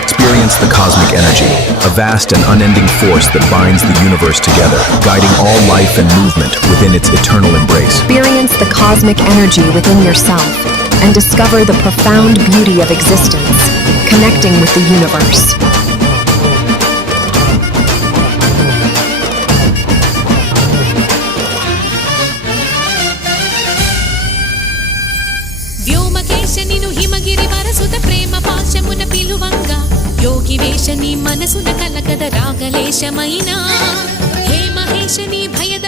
Experience the cosmic energy, a vast and unending force that binds the universe together, guiding all life and movement within its eternal embrace. Experience the cosmic energy within yourself and discover the profound beauty of existence, connecting with the universe. వ్యోమకేశనిను హిమగిరి వరసుత ప్రేమ పాశమున పిలువంగా యోగి వేషని మనసున కలకద రాగలేశమైనా హే మహేశని భయద